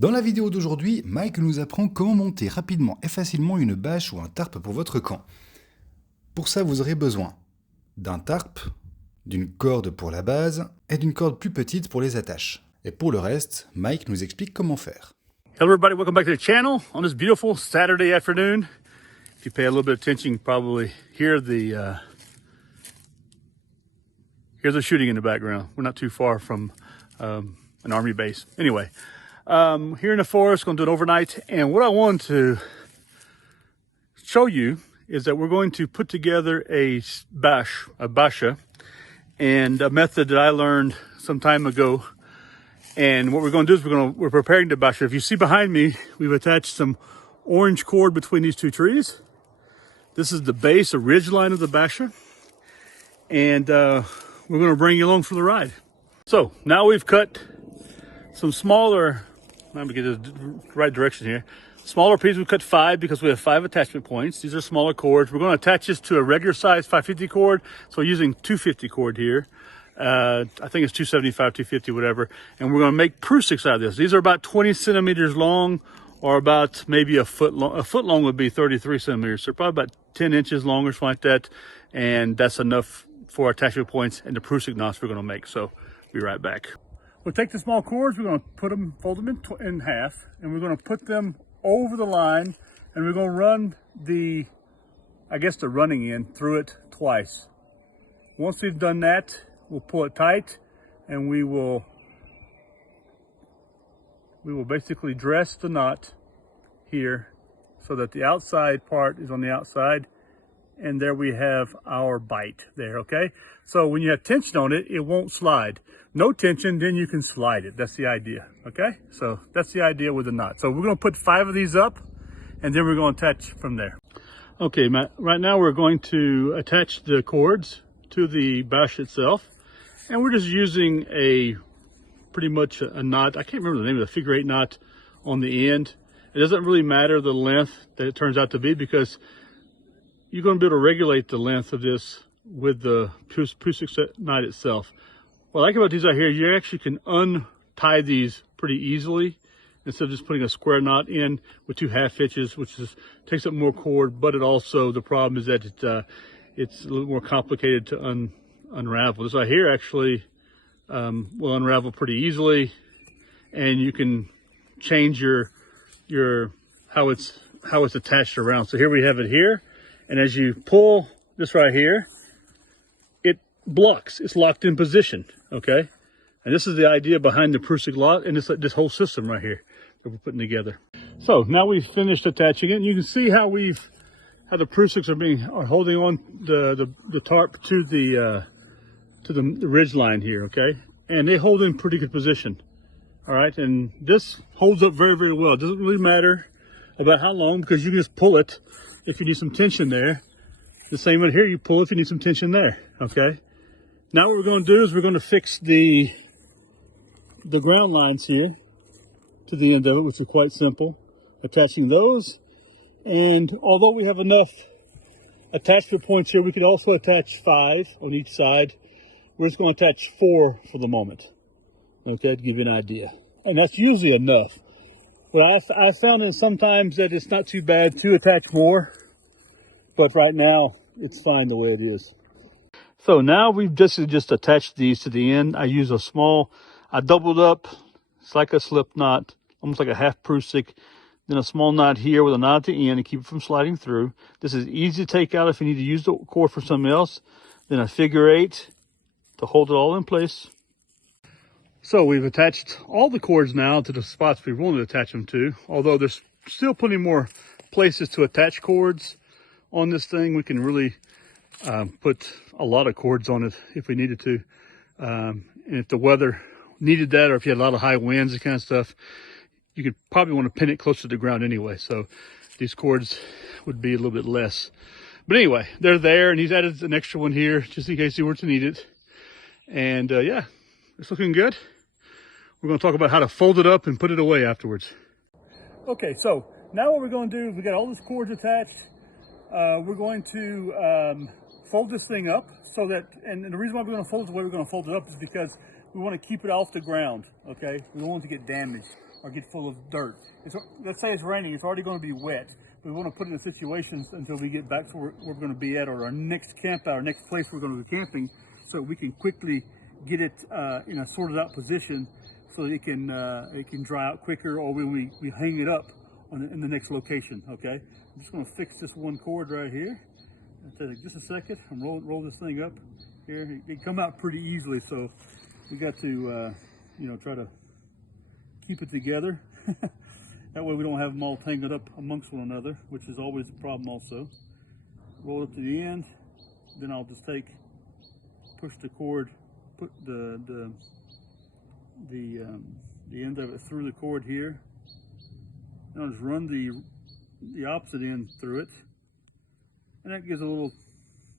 Dans la vidéo d'aujourd'hui, Mike nous apprend comment monter rapidement et facilement une bâche ou un tarp pour votre camp. Pour ça, vous aurez besoin d'un tarp, d'une corde pour la base et d'une corde plus petite pour les attaches. Et pour le reste, Mike nous explique comment faire. Hello everybody, welcome back to the channel on this beautiful Saturday afternoon. If you pay a little bit of attention, you can probably hear the shooting in the background. We're not too far from an army base. Anyway, here in the forest, going to do it overnight. And what I want to show you is that we're going to put together a basha, and a method that I learned some time ago. And what we're going to do is we're preparing the basha. If you see behind me, we've attached some orange cord between these two trees. This is the base, a ridge line of the basha. And we're going to bring you along for the ride. So now we've cut some smaller, let me get the right direction here. Smaller pieces, we cut 5 because we have 5 attachment points. These are smaller cords. We're going to attach this to a regular size 550 cord. So we're using 250 cord here. I think it's 275, 250, whatever. And we're going to make prusik out of this. These are about 20 centimeters long, or about maybe a foot long. A foot long would be 33 centimeters. So probably about 10 inches long or something like that. And that's enough for our attachment points and the prusik knots we're going to make. So be right back. We'll take the small cords, we're going to fold them in half, and we're going to put them over the line, and we're going to run the running end through it twice. Once we've done that, we'll pull it tight, and we will basically dress the knot here so that the outside part is on the outside, and there we have our bite there, okay? So when you have tension on it, it won't slide. No tension, then you can slide it. That's the idea, okay? So that's the idea with the knot. So we're gonna put 5 of these up, and then we're gonna attach from there. Okay, Matt, right now we're going to attach the cords to the bash itself, and we're just using pretty much a knot. I can't remember the name of the figure 8 knot on the end. It doesn't really matter the length that it turns out to be, because you're going to be able to regulate the length of this with the prusik knot itself. What I like about these out here, you actually can untie these pretty easily instead of just putting a square knot in with 2 half hitches, which takes up more cord. But it also, the problem is that it's a little more complicated to unravel. This right here actually will unravel pretty easily, and you can change your how it's attached around. So here we have it here. And as you pull this right here, it blocks. It's locked in position, okay? And this is the idea behind the prusik lock and this whole system right here that we're putting together. So now we've finished attaching it, and you can see how the prusiks are holding on the tarp to the ridge line here, okay? And they hold in pretty good position, all right? And this holds up very, very well. It doesn't really matter about how long, because you can just pull it if you need some tension there. The same one here, you pull if you need some tension there, okay? Now what we're going to do is we're going to fix the ground lines here to the end of it, which is quite simple. Attaching those, and although we have enough attachment points here, we could also attach 5 on each side. We're just going to attach 4 for the moment, okay, to give you an idea. And that's usually enough. But I found that sometimes that it's not too bad to attach more, but right now it's fine the way it is. So now we've just attached these to the end. I use I doubled up, it's like a slip knot, almost like a half prusik, then a small knot here with a knot at the end to keep it from sliding through. This is easy to take out if you need to use the cord for something else. Then a figure 8 to hold it all in place. So we've attached all the cords now to the spots we want to attach them to, although there's still plenty more places to attach cords on this thing. We can really put a lot of cords on it if we needed to. And if the weather needed that, or if you had a lot of high winds and kind of stuff, you could probably want to pin it closer to the ground anyway. So these cords would be a little bit less. But anyway, they're there, and he's added an extra one here just in case he were to need it. And yeah, it's looking good. We're going to talk about how to fold it up and put it away afterwards. Okay, so now what we're going to do is we got all these cords attached. We're going to fold this thing up so that, and the reason why we're going to fold it the way we're going to fold it up is because we want to keep it off the ground, okay? We don't want it to get damaged. or get full of dirt. Let's say it's raining, it's already going to be wet. We want to put it in situations until we get back to where we're going to be at, or our next camp out, our next place we're going to be camping, so we can quickly get it in a sorted out position so that it can dry out quicker, or when we hang it up in the next location. Okay, I'm just going to fix this one cord right here. It'll take just a second. I'm roll this thing up here. It come out pretty easily, so we got to try to keep it together. That way we don't have them all tangled up amongst one another, which is always a problem also. Roll it up to the end, then I'll just push the cord, put the end of it through the cord here. And I'll just run the opposite end through it. And that gives a little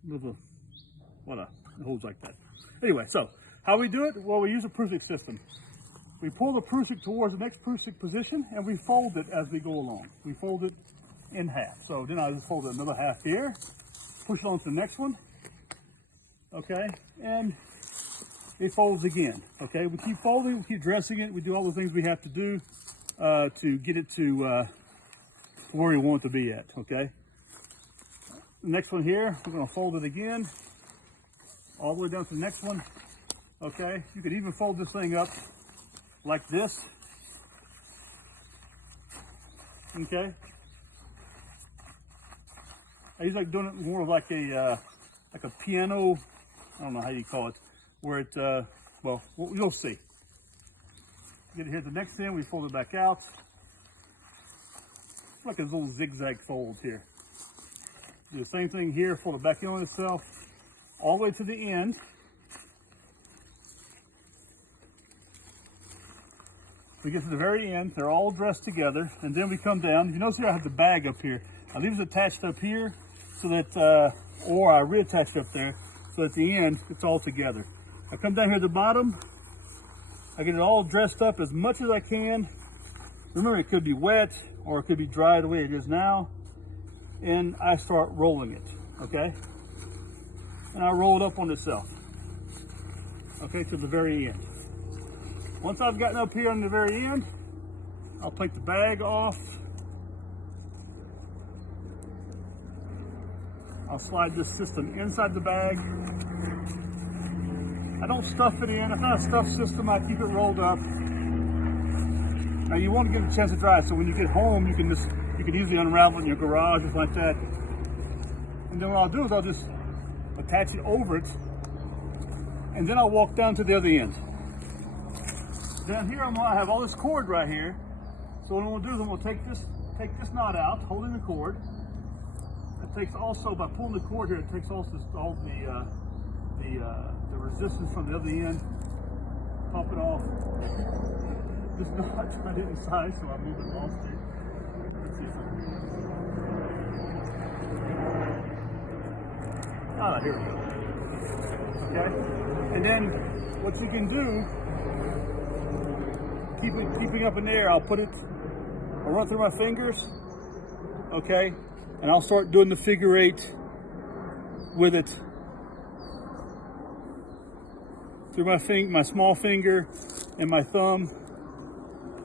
it holds like that. Anyway, so how we do it? Well, we use a prusik system. We pull the prusik towards the next prusik position, and we fold it as we go along. We fold it in half. So then I just fold it another half here, push it on to the next one, okay, and it folds again, okay. We keep folding, we keep dressing it, we do all the things we have to do to get it to where we want it to be at, okay. The next one here, we're going to fold it again, all the way down to the next one, okay. You could even fold this thing up like this, okay. I usually like doing it more like a piano, I don't know how you call it, where it, well, you'll see. Get it here at the next end, we fold it back out. It's like a little zigzag fold here. Do the same thing here, fold it back in on itself, all the way to the end. We get to the very end, they're all dressed together, and then we come down. You notice here I have the bag up here. I leave it attached up here so that, or I reattach it up there, so at the end, it's all together. I come down here at the bottom, I get it all dressed up as much as I can. Remember, it could be wet, or it could be dry the way it is now, and I start rolling it, okay? And I roll it up on itself, okay, to the very end. Once I've gotten up here on the very end, I'll take the bag off. I'll slide this system inside the bag. I don't stuff it in. It's not a stuffed system. I keep it rolled up. Now you want to give it a chance to dry, so when you get home, you can easily unravel it in your garage, just like that. And then what I'll do is I'll just attach it over it, and then I'll walk down to the other end. Down here, I have all this cord right here. So what I'm going to do is I'm going to take this knot out, holding the cord. It takes also, by pulling the cord here, it takes also all the resistance from the other end. Pop it off. This knot I didn't size, so I moved it off there. Let's see if I can. Here we go. Okay, and then what you can do. Keeping up in the air, I'll run through my fingers, okay, and I'll start doing the figure 8 with it through my small finger and my thumb,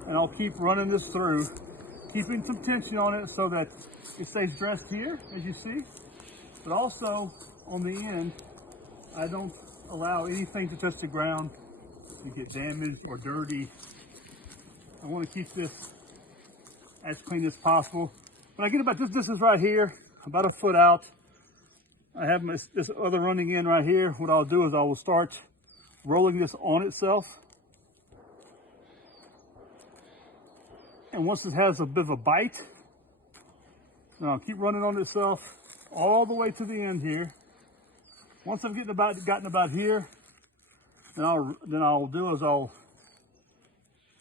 and I'll keep running this through, keeping some tension on it so that it stays dressed here, as you see, but also on the end, I don't allow anything to touch the ground to get damaged or dirty. I want to keep this as clean as possible. When I get about this distance right here, about a foot out, I have this other running in right here. What I'll do is I will start rolling this on itself. And once it has a bit of a bite, then I'll keep running on itself all the way to the end here. Once I've gotten about here, then I'll do is I'll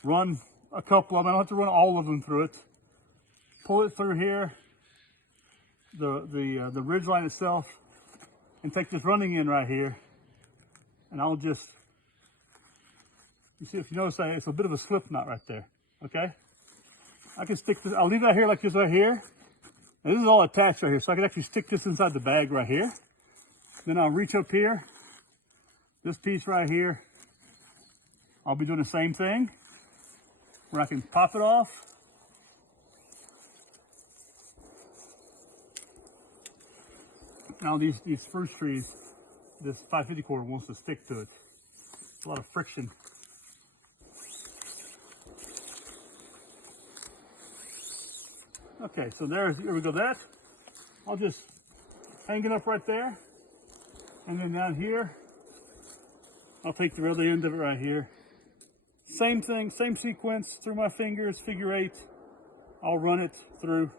run a couple of them. I don't have to run all of them through it. Pull it through here, the ridge line itself, and take this running in right here, and I'll just, you see, if you notice, it's a bit of a slip knot right there, okay? I can stick this, I'll leave that here like this right here. And this is all attached right here, so I can actually stick this inside the bag right here. Then I'll reach up here, this piece right here, I'll be doing the same thing. where I can pop it off. Now these spruce trees, this 550 cord wants to stick to it. A lot of friction. Okay, so here we go. That I'll just hang it up right there, and then down here, I'll take the other end of it right here. Same thing, same sequence through my fingers, figure 8. I'll run it through.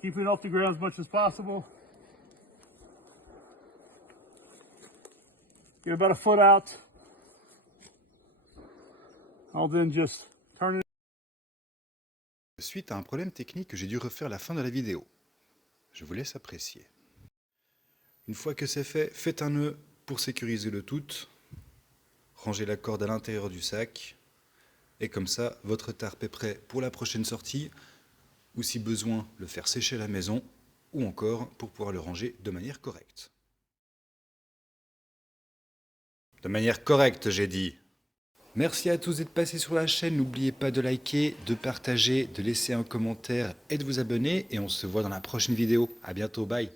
Keep it off the ground as much as possible. Get about a foot out. I'll then just turn it. Suite à un problème technique, j'ai dû refaire la fin de la vidéo. Je vous laisse apprécier. Une fois que c'est fait, faites un nœud pour sécuriser le tout. Rangez la corde à l'intérieur du sac. Et comme ça, votre tarp est prêt pour la prochaine sortie. Ou si besoin, le faire sécher à la maison. Ou encore pour pouvoir le ranger de manière correcte. De manière correcte, j'ai dit. Merci à tous d'être passés sur la chaîne. N'oubliez pas de liker, de partager, de laisser un commentaire et de vous abonner. Et on se voit dans la prochaine vidéo. À bientôt, bye.